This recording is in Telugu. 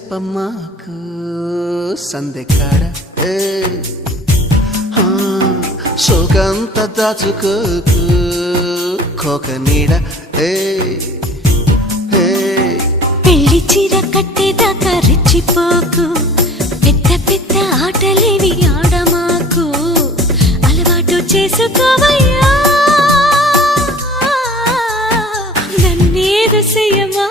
చెప్పమ్మాకు సందెకాడ సోకంత దాచుకోకు కోక నీడ పెళ్లి చీర కట్టేదాకా రెచ్చిపోకు పెద్ద పెద్ద ఆటలేవి ఆడమాకు అలవాటు చేసుకోవయ్యా నన్నేదు చెయ్యమా